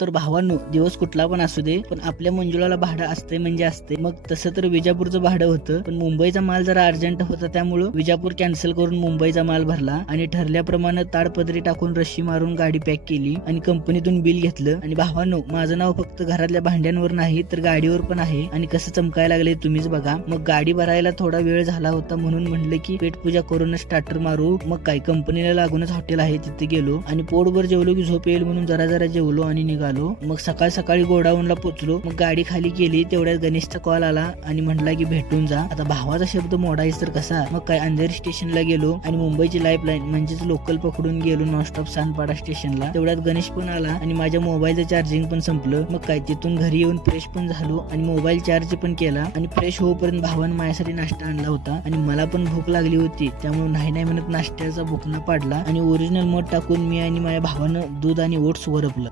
तर भावांनो, दिवस कुठला पण असू दे, पण आपल्या मंजुळाला भाडं असते म्हणजे असते. मग तसं तर विजापूरचं भाडं होतं, पण मुंबईचा माल जरा अर्जंट होता, त्यामुळं विजापूर कॅन्सल करून मुंबईचा माल भरला आणि ठरल्याप्रमाणे ताडपदरी टाकून रशी मारून गाडी पॅक केली आणि कंपनीतून बिल घेतलं. आणि भावांनो, माझं नाव फक्त घरातल्या भांड्यांवर नाही तर गाडीवर पण आहे आणि कसं चमकायला लागले तुम्हीच बघा. मग गाडी भरायला थोडा वेळ झाला होता म्हणून म्हणलं की पेटपूजा करून स्टार्टर मारू. मग काय, कंपनीला लागूनच हॉटेल आहे तिथे गेलो आणि पोटभर जेवलो की झोप येईल म्हणून जरा जरा जेवलो आणि निघालो. मग सकाळ सकाळी गोडाऊनला पोचलो. मग गाडी खाली केली, तेवढ्यात गणेशचा कॉल आला आणि म्हटला की भेटून जा. आता भावाचा शब्द मोडायच तर कसा. मग काय, अंधेरी स्टेशनला गेलो आणि मुंबईची लाईफलाईन म्हणजेच लोकल पकडून गेलो नॉनस्टॉप सानपाडा स्टेशनला. तेवढ्यात गणेश पण आला आणि माझ्या मोबाईलचं चार्जिंग पण संपलं. मग काय, तिथून घरी येऊन फ्रेश पण झालो आणि मोबाईल चार्ज पण केला आणि फ्रेश होईपर्यंत भावानं माझ्यासाठी नाश्ता आणला होता आणि मला पण भूक लागली होती, त्यामुळे नाही म्हणत नाश्त्याचा भुकना पाडला आणि ओरिजिनल मध टाकून मी आणि माझ्या भावानं दूध आणि ओट्स वरपलं.